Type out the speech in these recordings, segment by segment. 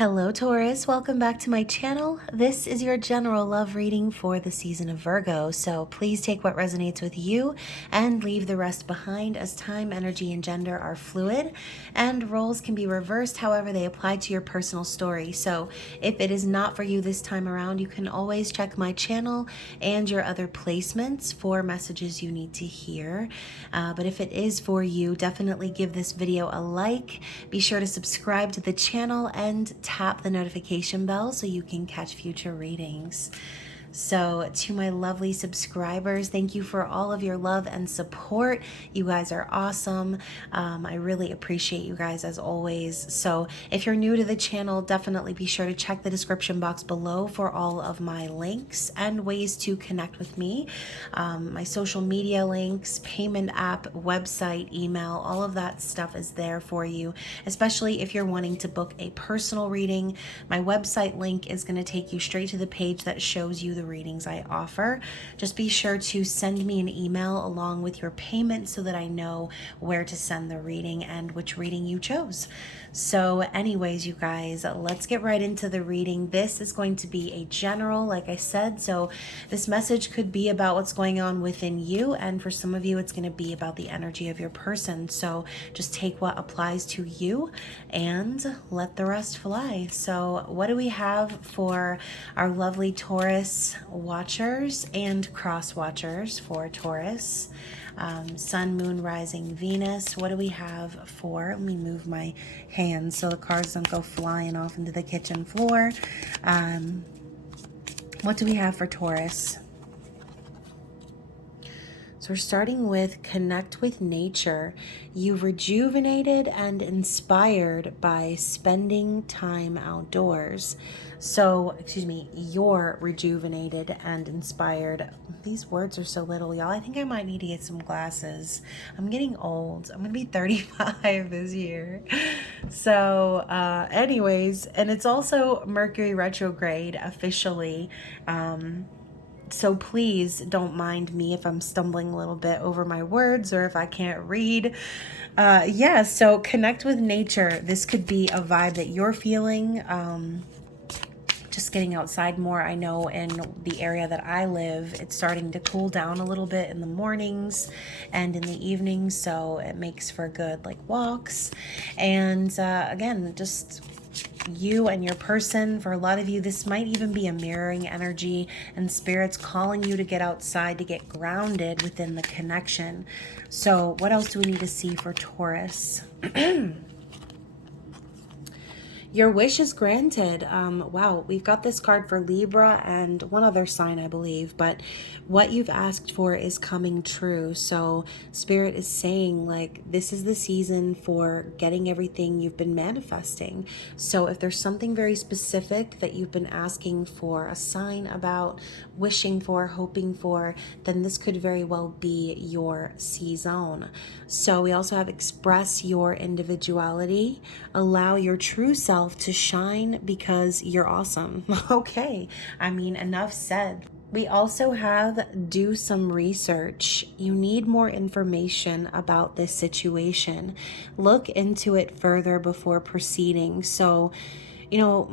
Hello Taurus, welcome back to my channel. This is your general love reading for the season of Virgo, so please take what resonates with you and leave the rest behind, as time, energy, and gender are fluid and roles can be reversed however they apply to your personal story. So if it is not for you this time around, you can always check my channel and your other placements for messages you need to hear. But if it is for you, definitely give this video a like. Be sure to subscribe to the channel and tap the notification bell so you can catch future readings. So to my lovely subscribers, thank you for all of your love and support. You guys are awesome. I really appreciate you guys as always. So if you're new to the channel, definitely be sure to check the description box below for all of my links and ways to connect with me. My social media links, payment app, website, email, all of that stuff is there for you, especially if you're wanting to book a personal reading. My website link is going to take you straight to the page that shows you the readings I offer. Just be sure to send me an email along with your payment so that I know where to send the reading and which reading you chose. So anyways, you guys, let's get right into the reading. This is going to be a general, like I said, so this message could be about what's going on within you, and for some of you it's going to be about the energy of your person. So just take what applies to you and let the rest fly. So what do we have for our lovely Taurus watchers and cross watchers for Taurus? Sun, Moon, Rising, Venus. What do we have for, let me move my hands so the cards don't go flying off into the kitchen floor. What do we have for Taurus? So we're starting with connect with nature. You've rejuvenated and inspired by spending time outdoors. So, excuse me, you're rejuvenated and inspired. These words are so little, y'all. I think I might need to get some glasses. I'm getting old. I'm going to be 35 this year. So, anyways, and it's also Mercury retrograde officially. So please don't mind me if I'm stumbling a little bit over my words or if I can't read. Yeah, so connect with nature. This could be a vibe that you're feeling. Just getting outside more. I know in the area that I live, it's starting to cool down a little bit in the mornings and in the evenings, so it makes for good like walks. And again, just you and your person. For a lot of you, this might even be a mirroring energy and spirits calling you to get outside, to get grounded within the connection. So what else do we need to see for Taurus? Your wish is granted. Wow, we've got this card for Libra and one other sign, I believe, but what you've asked for is coming true. So Spirit is saying, like, this is the season for getting everything you've been manifesting. So if there's something very specific that you've been asking for, a sign about, wishing for, hoping for, then this could very well be your season. So we also have express your individuality, allow your true self to shine because you're awesome. Okay, I mean, enough said. We also have do some research. You need more information about this situation. Look into it further before proceeding. So, you know,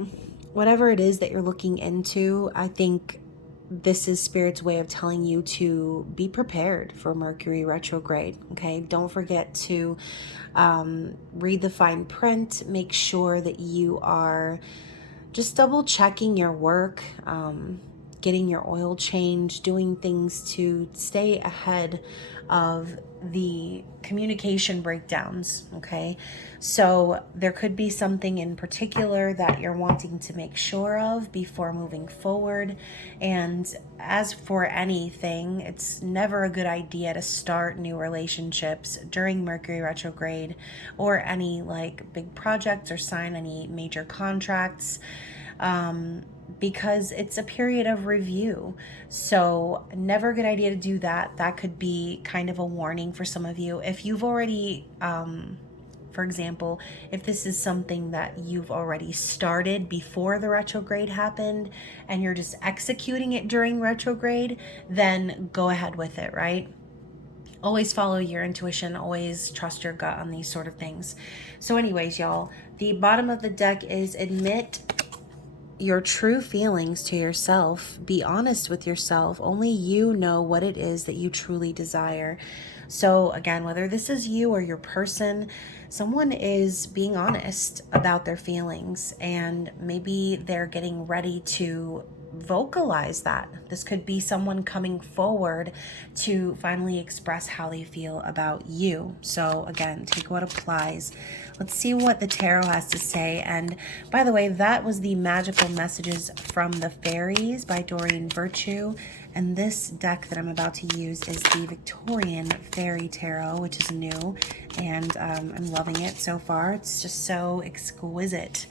whatever it is that you're looking into, I think this is Spirit's way of telling you to be prepared for Mercury retrograde. Okay, don't forget to read the fine print. Make sure that you are just double checking your work, getting your oil changed, doing things to stay ahead of the communication breakdowns. Okay, so there could be something in particular that you're wanting to make sure of before moving forward. And as for anything, it's never a good idea to start new relationships during Mercury retrograde or any like big projects or sign any major contracts, because it's a period of review. So never a good idea to do that. That could be kind of a warning for some of you. If you've already, for example, if this is something that you've already started before the retrograde happened and you're just executing it during retrograde, then go ahead with it, right? Always follow your intuition, always trust your gut on these sort of things. So anyways, y'all, the bottom of the deck is admit your true feelings to yourself. Be honest with yourself. Only you know what it is that you truly desire. So again, whether this is you or your person, someone is being honest about their feelings, and maybe they're getting ready to vocalize that. This could be someone coming forward to finally express how they feel about you. So again, take what applies. Let's see what the tarot has to say. And by the way, that was the magical messages from the Fairies by Dorian Virtue. And this deck that I'm about to use is the Victorian Fairy Tarot, which is new, and I'm loving it so far. It's just so exquisite.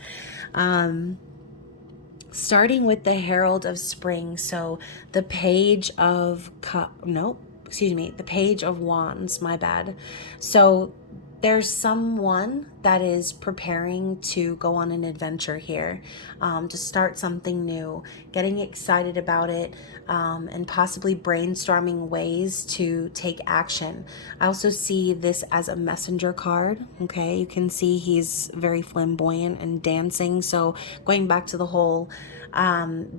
Starting with the Herald of Spring, so the Page of the Page of Wands, my bad. So there's someone that is preparing to go on an adventure here, to start something new, getting excited about it, and possibly brainstorming ways to take action. I also see this as a messenger card. Okay, you can see he's very flamboyant and dancing. So going back to the whole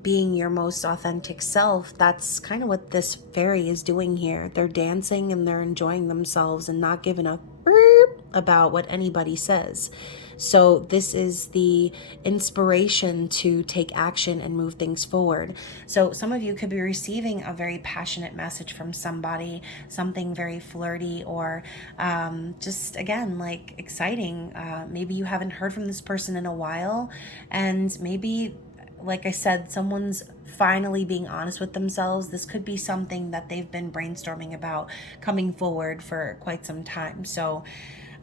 being your most authentic self, that's kind of what this fairy is doing here. They're dancing and they're enjoying themselves and not giving a about what anybody says. So this is the inspiration to take action and move things forward. So some of you could be receiving a very passionate message from somebody, something very flirty, or just again, like exciting. Maybe you haven't heard from this person in a while, and maybe, like I said, someone's finally being honest with themselves. This could be something that they've been brainstorming about coming forward for quite some time. So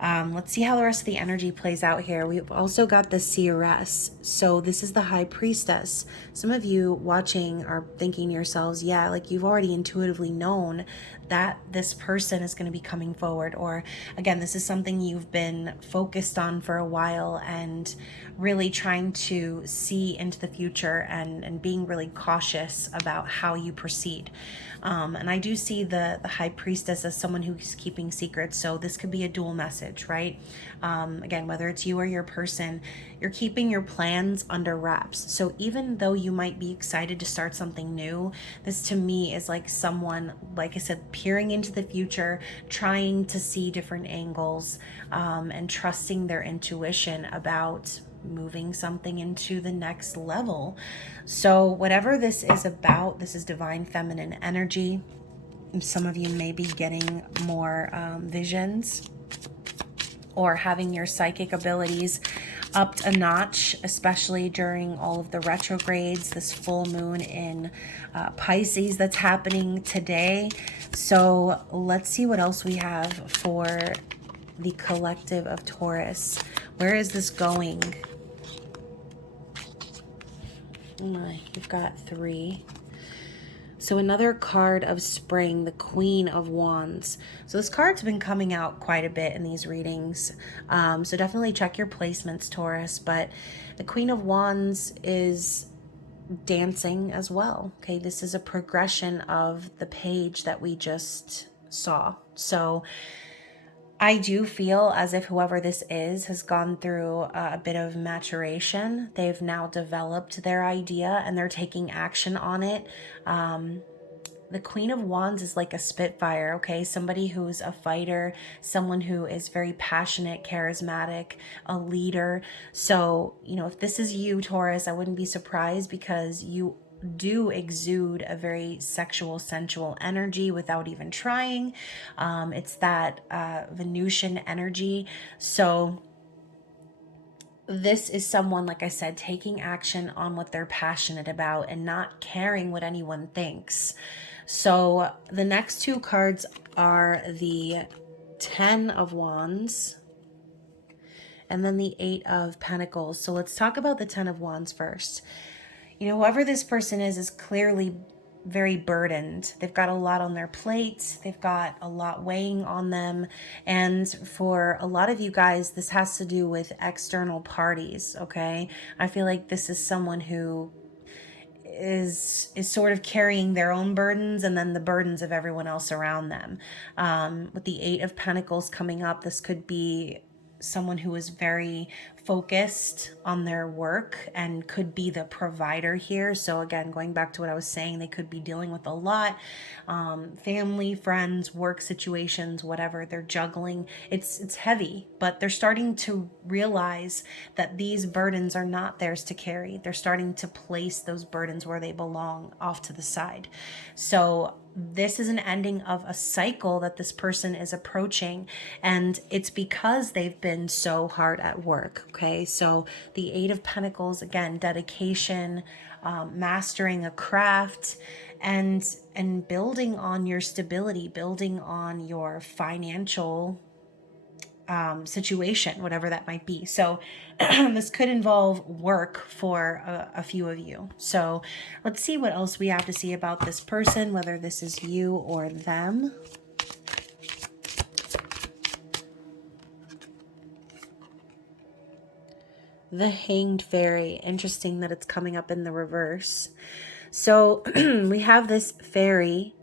let's see how the rest of the energy plays out here. We've also got the Seeress. So this is the High Priestess. Some of you watching are thinking to yourselves, yeah, like you've already intuitively known that this person is going to be coming forward. Or again, this is something you've been focused on for a while and really trying to see into the future, and being really cautious about how you proceed. And I do see the High Priestess as someone who's keeping secrets. So this could be a dual message, right? Again, whether it's you or your person, you're keeping your plans under wraps. So even though you might be excited to start something new, this to me is like someone, like I said, peering into the future, trying to see different angles, and trusting their intuition about moving something into the next level. So whatever this is about, this is divine feminine energy. Some of you may be getting more visions, or having your psychic abilities upped a notch, especially during all of the retrogrades, this full moon in Pisces that's happening today. So let's see what else we have for the collective of Taurus. Where is this going? Oh my, we've got 3. So another card of spring, the Queen of Wands. So this card's been coming out quite a bit in these readings. So definitely check your placements, Taurus. But the Queen of Wands is dancing as well. Okay, this is a progression of the page that we just saw. So I do feel as if whoever this is has gone through a bit of maturation. They've now developed their idea and they're taking action on it. The Queen of Wands is like a spitfire, okay? Somebody who's a fighter, someone who is very passionate, charismatic, a leader. So, you know, if this is you, Taurus, I wouldn't be surprised, because you do exude a very sexual, sensual energy without even trying. It's that Venusian energy. So this is someone, like I said, taking action on what they're passionate about and not caring what anyone thinks. So the next 2 cards are the 10 of Wands and then the 8 of Pentacles. So let's talk about the 10 of Wands first. You know, whoever this person is clearly very burdened. They've got a lot on their plate. They've got a lot weighing on them. And for a lot of you guys, this has to do with external parties, okay? I feel like this is someone who is sort of carrying their own burdens and then the burdens of everyone else around them. With the Eight of Pentacles coming up, this could be someone who is very focused on their work and could be the provider here. So again, going back to what I was saying, they could be dealing with a lot, family, friends, work situations, whatever they're juggling. It's heavy, but they're starting to realize that these burdens are not theirs to carry. They're starting to place those burdens where they belong, off to the side. So this is an ending of a cycle that this person is approaching, and it's because they've been so hard at work. Okay, so the Eight of Pentacles, again, dedication, mastering a craft, and building on your stability, building on your financial situation, whatever that might be. So this could involve work for a few of you. So let's see what else we have to see about this person, whether this is you or them. The Hanged Fairy. Interesting that it's coming up in the reverse. So we have this fairy,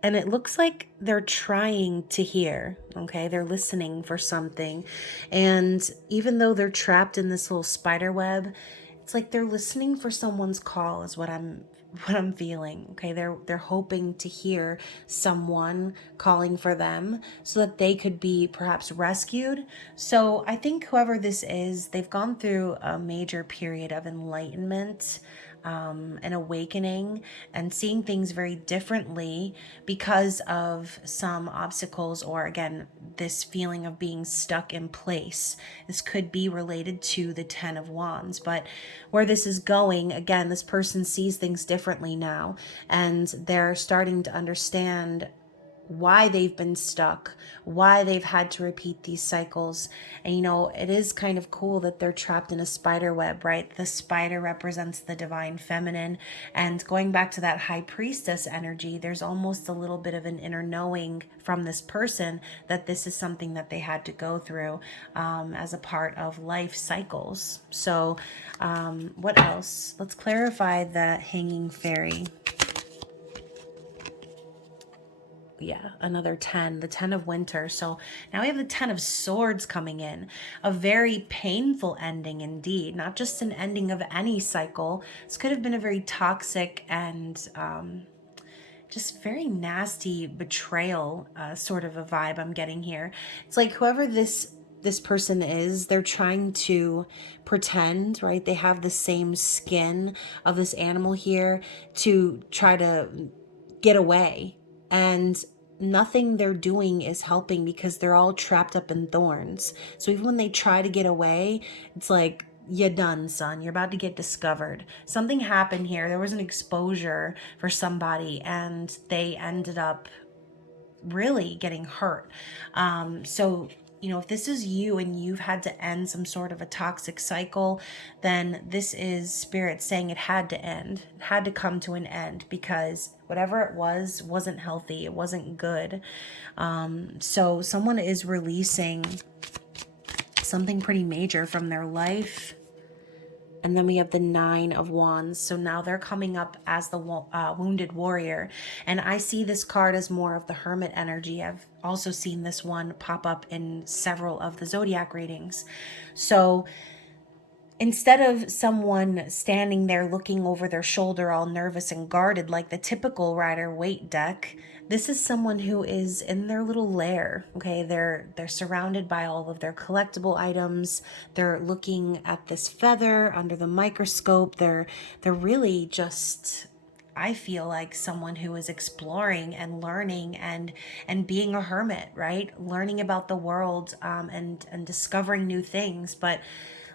and it looks like they're trying to hear, okay? They're listening for something. And even though they're trapped in this little spider web, it's like they're listening for someone's call is what I'm feeling, okay? They're hoping to hear someone calling for them so that they could be perhaps rescued. So I think whoever this is, they've gone through a major period of enlightenment, an awakening, and seeing things very differently because of some obstacles, or again, this feeling of being stuck in place. This could be related to the Ten of Wands, but where this is going, again, this person sees things differently now, and they're starting to understand why they've been stuck, why they've had to repeat these cycles. And it is kind of cool that they're trapped in a spider web, right? The spider represents the divine feminine, and going back to that high priestess energy, there's almost a little bit of an inner knowing from this person that this is something that they had to go through as a part of life cycles. So what else? Let's clarify the Hanging Fairy. Yeah, another 10, the 10 of Winter. So now we have the 10 of Swords coming in. A very painful ending indeed, not just an ending of any cycle. This could have been a very toxic and just very nasty betrayal sort of a vibe I'm getting here. It's like whoever this person is, they're trying to pretend, right? They have the same skin of this animal here to try to get away. And nothing they're doing is helping because they're all trapped up in thorns. So even when they try to get away, it's like, you're done, son. You're about to get discovered. Something happened here. There was an exposure for somebody, and they ended up really getting hurt. So if this is you and you've had to end some sort of a toxic cycle, then this is Spirit saying it had to end. It had to come to an end because whatever it was wasn't healthy. It wasn't good. So someone is releasing something pretty major from their life. And then we have the Nine of Wands. So now they're coming up as the wounded warrior. And I see this card as more of the Hermit energy. I've also seen this one pop up in several of the zodiac readings. So instead of someone standing there looking over their shoulder all nervous and guarded like the typical Rider-Waite deck, this is someone who is in their little lair, okay? They're surrounded by all of their collectible items. They're looking at this feather under the microscope. They're really just, I feel like someone who is exploring and learning and being a hermit, right? Learning about the world and discovering new things. But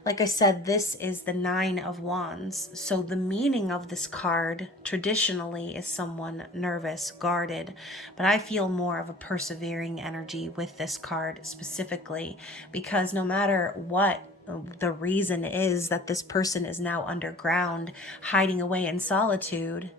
like I said, this is the Nine of Wands. So the meaning of this card traditionally is someone nervous, guarded, but I feel more of a persevering energy with this card specifically, because no matter what the reason is that this person is now underground, hiding away in solitude,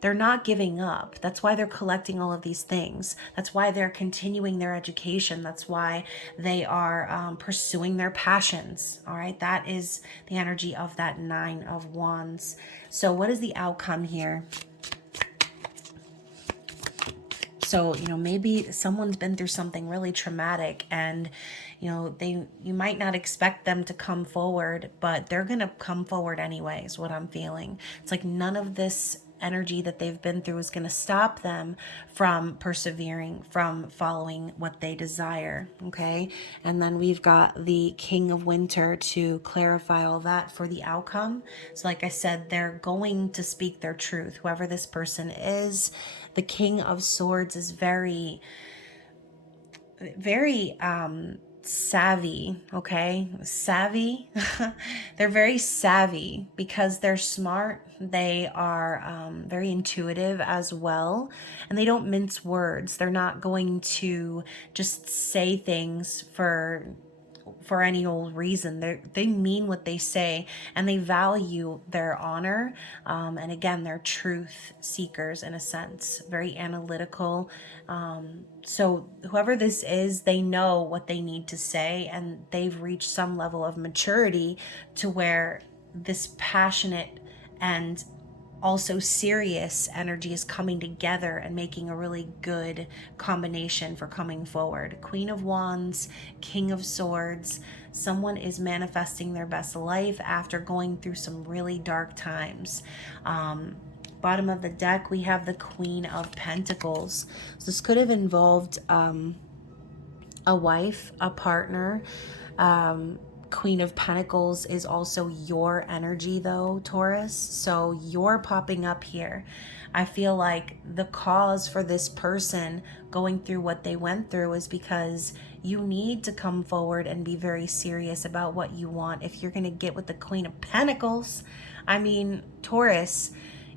they're not giving up. That's why they're collecting all of these things. That's why they're continuing their education. That's why they are pursuing their passions. All right, that is the energy of that Nine of Wands. So what is the outcome here? So, maybe someone's been through something really traumatic, and, you might not expect them to come forward, but they're going to come forward anyway, is what I'm feeling. It's like none of this energy that they've been through is going to stop them from persevering, from following what they desire. Okay. And then we've got the King of Winter to clarify all that for the outcome. So like I said, they're going to speak their truth, whoever this person is. The King of Swords is very savvy. Okay, savvy. They're very savvy because they're smart. They are very intuitive as well, and they don't mince words. They're not going to just say things for any old reason. They mean what they say, and they value their honor. And again, they're truth seekers in a sense, very analytical. So whoever this is, they know what they need to say, and they've reached some level of maturity to where this passionate and also serious energy is coming together and making a really good combination for coming forward. Queen of Wands, King of Swords. Someone is manifesting their best life after going through some really dark times. Bottom of the deck, we have the Queen of Pentacles. So this could have involved a wife, a partner. Queen of Pentacles is also your energy though, Taurus. So you're popping up here. I feel like the cause for this person going through what they went through is because you need to come forward and be very serious about what you want. If you're going to get with the Queen of Pentacles, I mean, Taurus,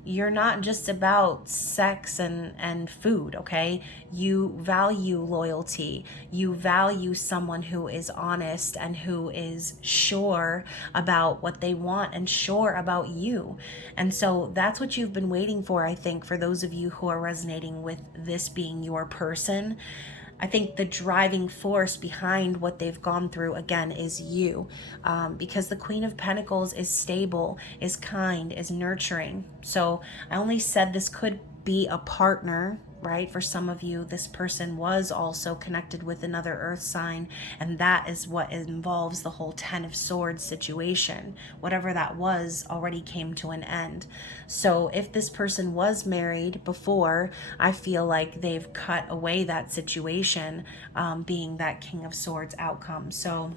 you're not just about sex and food, okay? You value loyalty. You value someone who is honest and who is sure about what they want and sure about you. And so that's what you've been waiting for, I think, for those of you who are resonating with this being your person. I think the driving force behind what they've gone through, again, is you. Because the Queen of Pentacles is stable, is kind, is nurturing. So I only said this could be a partner, right? For some of you, this person was also connected with another earth sign, and that is what involves the whole Ten of Swords situation. Whatever that was already came to an end. So if this person was married before, I feel like they've cut away that situation, being that King of Swords outcome. So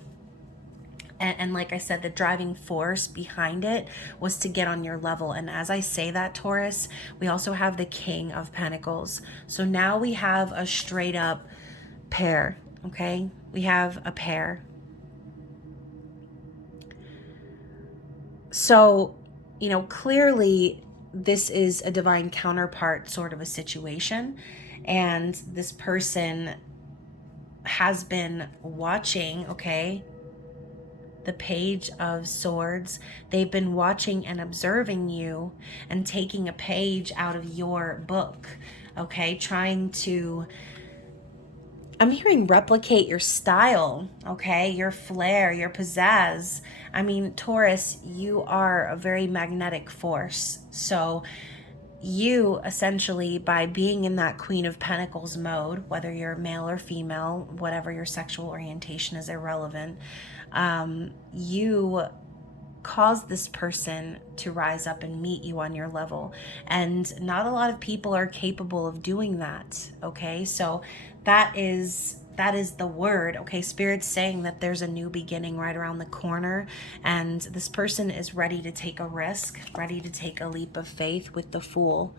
and like I said, the driving force behind it was to get on your level. And as I say that, Taurus, we also have the King of Pentacles. So now we have a straight up pair, okay? We have a pair. So, clearly this is a divine counterpart sort of a situation. And this person has been watching, okay? The Page of Swords. They've been watching and observing you and taking a page out of your book, okay? Trying to, I'm hearing, replicate your style, okay? Your flair, your pizzazz. I mean, Taurus, you are a very magnetic force. So you essentially, by being in that Queen of Pentacles mode, whether you're male or female, whatever your sexual orientation is irrelevant, you cause this person to rise up and meet you on your level. And not a lot of people are capable of doing that, okay? So that is the word, okay? Spirit's saying that there's a new beginning right around the corner, and this person is ready to take a risk, ready to take a leap of faith with the Fool.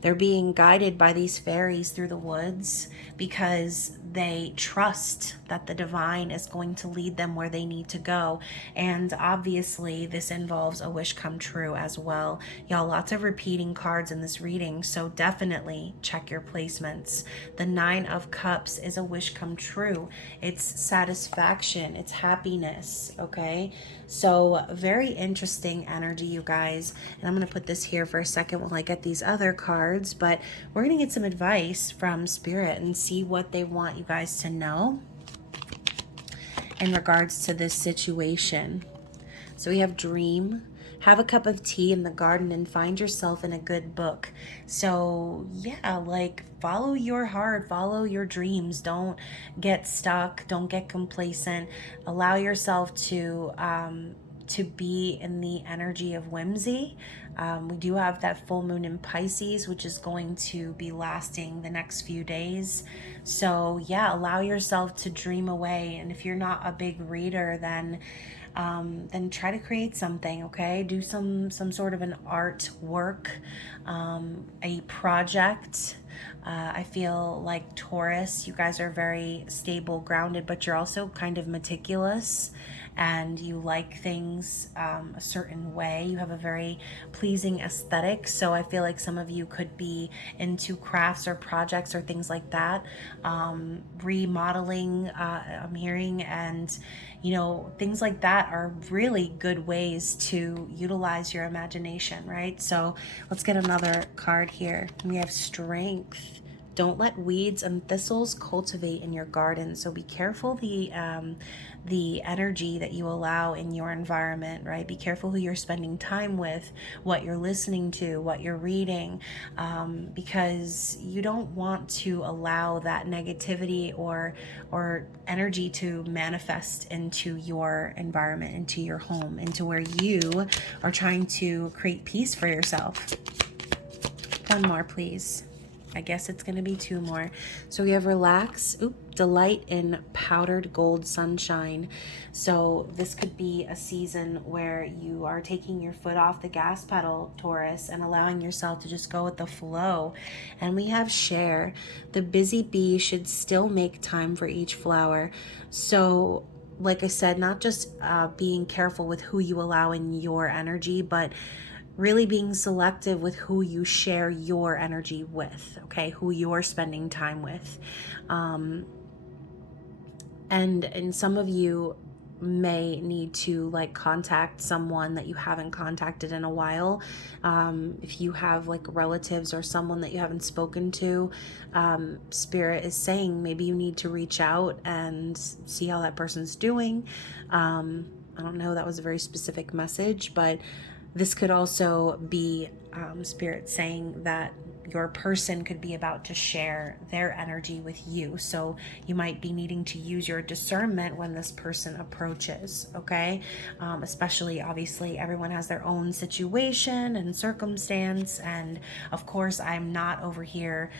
They're being guided by these fairies through the woods because they trust that the divine is going to lead them where they need to go. And obviously this involves a wish come true as well. Y'all, lots of repeating cards in this reading, so definitely check your placements. The Nine of Cups is a wish come come true. It's satisfaction, it's happiness, okay? So very interesting energy, you guys. And I'm going to put this here for a second while I get these other cards, but we're going to get some advice from Spirit and see what they want you guys to know in regards to this situation. So we have dream, have a cup of tea in the garden, and find yourself in a good book. So yeah, like follow your heart, follow your dreams. Don't get stuck. Don't get complacent. Allow yourself to be in the energy of whimsy. We do have that full moon in Pisces, which is going to be lasting the next few days. So yeah, allow yourself to dream away. And if you're not a big reader, then try to create something, okay? Do some sort of an artwork, a project. I feel like Taurus, you guys are very stable, grounded, but you're also kind of meticulous and you like things a certain way. You have a very pleasing aesthetic. So I feel like some of you could be into crafts or projects or things like that. Remodeling, I'm hearing, and you know, things like that are really good ways to utilize your imagination, right? So let's get another card here. We have strength. Don't let weeds and thistles cultivate in your garden. So be careful the energy that you allow in your environment, right? Be careful who you're spending time with, what you're listening to, what you're reading, because you don't want to allow that negativity or energy to manifest into your environment, into your home, into where you are trying to create peace for yourself. One more, please. I guess it's going to be two more. So we have relax, delight in powdered gold sunshine. So this could be a season where you are taking your foot off the gas pedal, Taurus, and allowing yourself to just go with the flow. And we have share. The busy bee should still make time for each flower. So like I said, not just being careful with who you allow in your energy, but really being selective with who you share your energy with, okay? Who you're spending time with. And some of you may need to like contact someone that you haven't contacted in a while. If you have like relatives or someone that you haven't spoken to, Spirit is saying maybe you need to reach out and see how that person's doing. I don't know, that was a very specific message, but this could also be Spirit saying that your person could be about to share their energy with you. So you might be needing to use your discernment when this person approaches, okay? Especially, obviously, everyone has their own situation and circumstance. And of course, I'm not over here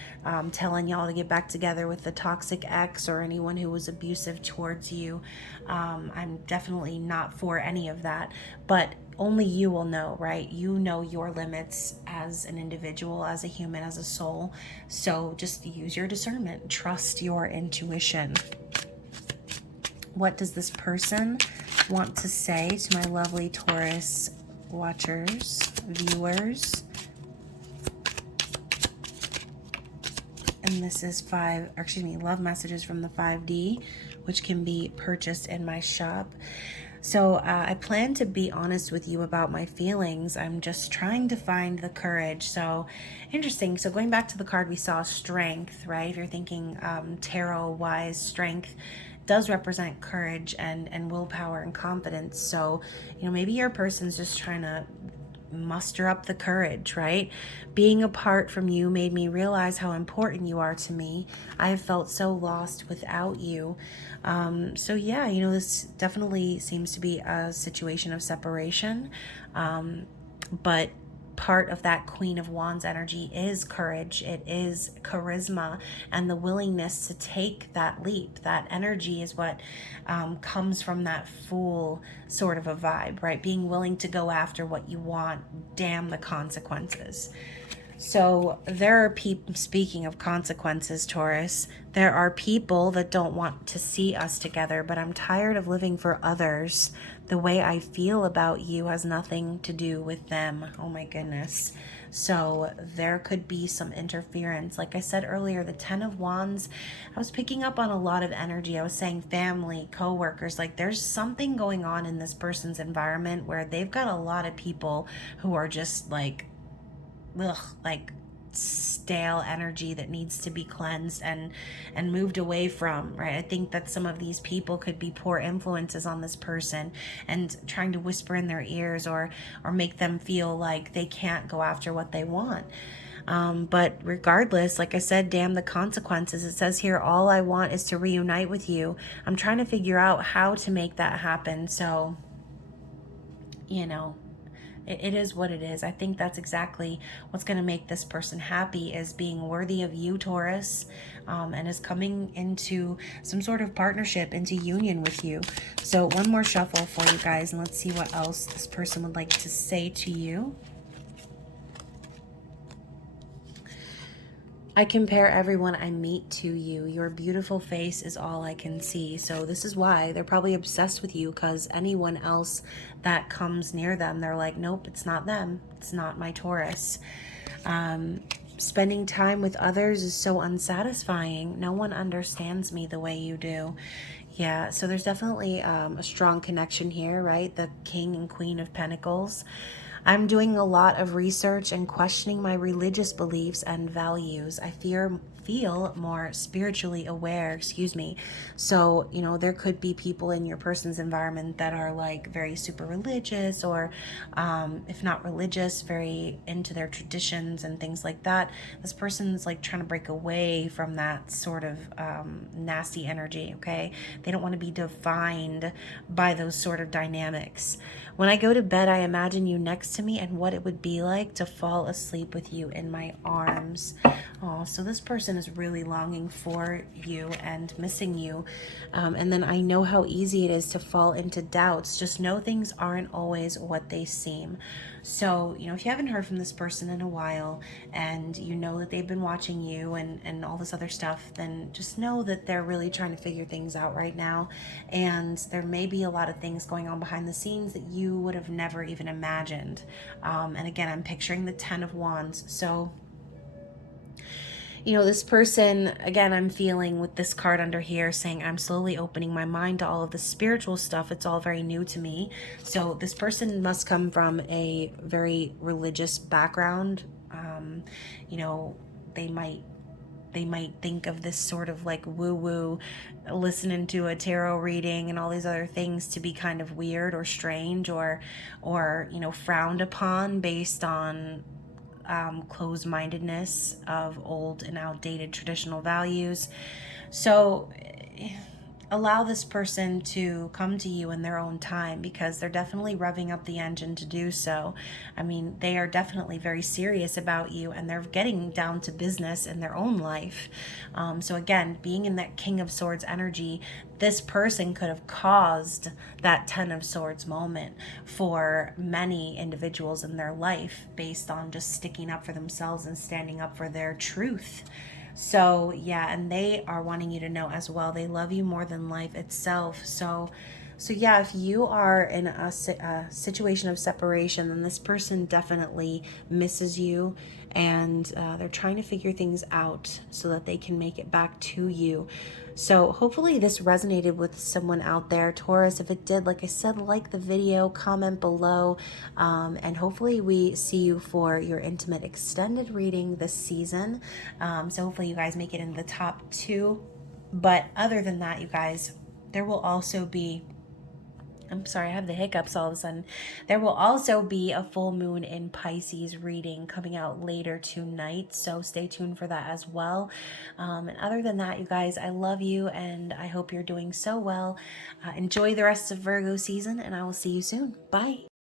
telling y'all to get back together with the toxic ex or anyone who was abusive towards you. I'm definitely not for any of that. But only you will know, right? You know your limits as an individual, as a human, as a soul. So just use your discernment. Trust your intuition. What does this person want to say to my lovely Taurus watchers, viewers? And this is love messages from the 5D, which can be purchased in my shop. So I plan to be honest with you about my feelings. I'm just trying to find the courage. So interesting. So going back to the card, we saw strength, right? If you're thinking tarot-wise, strength does represent courage and willpower and confidence. So, you know, maybe your person's just trying to muster up the courage, right? Being apart from you made me realize how important you are to me. I have felt so lost without you. So yeah, you know, this definitely seems to be a situation of separation. But part of that Queen of Wands energy is courage. It is charisma and the willingness to take that leap. That energy is what comes from that Fool sort of a vibe, right? Being willing to go after what you want, damn the consequences. So there are people, speaking of consequences, Taurus, there are people that don't want to see us together, but I'm tired of living for others. The way I feel about you has nothing to do with them. Oh my goodness. So there could be some interference. Like I said earlier, the 10 of Wands, I was picking up on a lot of energy. I was saying family, coworkers, like there's something going on in this person's environment where they've got a lot of people who are just like stale energy that needs to be cleansed and moved away from, right? I think that some of these people could be poor influences on this person and trying to whisper in their ears or make them feel like they can't go after what they want. But regardless, like I said, damn the consequences. It says here, all I want is to reunite with you. I'm trying to figure out how to make that happen. So, you know, it is what it is. I think that's exactly what's going to make this person happy, is being worthy of you, Taurus, and is coming into some sort of partnership, into union with you. So one more shuffle for you guys, and let's see what else this person would like to say to you. I compare everyone I meet to you. Your beautiful face is all I can see. So this is why they're probably obsessed with you, because anyone else that comes near them, they're like, nope, it's not them. It's not my Taurus. Spending time with others is so unsatisfying. No one understands me the way you do. Yeah, so there's definitely a strong connection here, right? The King and Queen of Pentacles. I'm doing a lot of research and questioning my religious beliefs and values. I feel more spiritually aware, excuse me. So, you know, there could be people in your person's environment that are like very super religious, or if not religious, very into their traditions and things like that. This person's like trying to break away from that sort of nasty energy, okay? They don't want to be defined by those sort of dynamics. When I go to bed, I imagine you next to me and what it would be like to fall asleep with you in my arms. Oh, so this person is really longing for you and missing you. And then I know how easy it is to fall into doubts. Just know things aren't always what they seem. So, you know, if you haven't heard from this person in a while and you know that they've been watching you and all this other stuff, then just know that they're really trying to figure things out right now. And there may be a lot of things going on behind the scenes that you would have never even imagined. And again, I'm picturing the 10 of Wands. So, you know, this person, again, I'm feeling with this card under here saying, I'm slowly opening my mind to all of the spiritual stuff. It's all very new to me. So this person must come from a very religious background. You know, they might think of this sort of like woo-woo, listening to a tarot reading and all these other things to be kind of weird or strange, or you know, frowned upon based on closed-mindedness of old and outdated traditional values. So allow this person to come to you in their own time, because they're definitely revving up the engine to do so. I mean, they are definitely very serious about you, and they're getting down to business in their own life. So again, being in that King of Swords energy, this person could have caused that 10 of Swords moment for many individuals in their life based on just sticking up for themselves and standing up for their truth. So yeah, and they are wanting you to know as well, they love you more than life itself. So yeah, if you are in a situation of separation, then this person definitely misses you, and they're trying to figure things out so that they can make it back to you. So hopefully this resonated with someone out there, Taurus. If it did, like I said, like the video, comment below, and hopefully we see you for your intimate extended reading this season. So hopefully you guys make it in the top 2. But other than that, you guys, there will also be, I'm sorry, I have the hiccups all of a sudden. There will also be a full moon in Pisces reading coming out later tonight, so stay tuned for that as well. And other than that, you guys, I love you, and I hope you're doing so well. Enjoy the rest of Virgo season, and I will see you soon. Bye.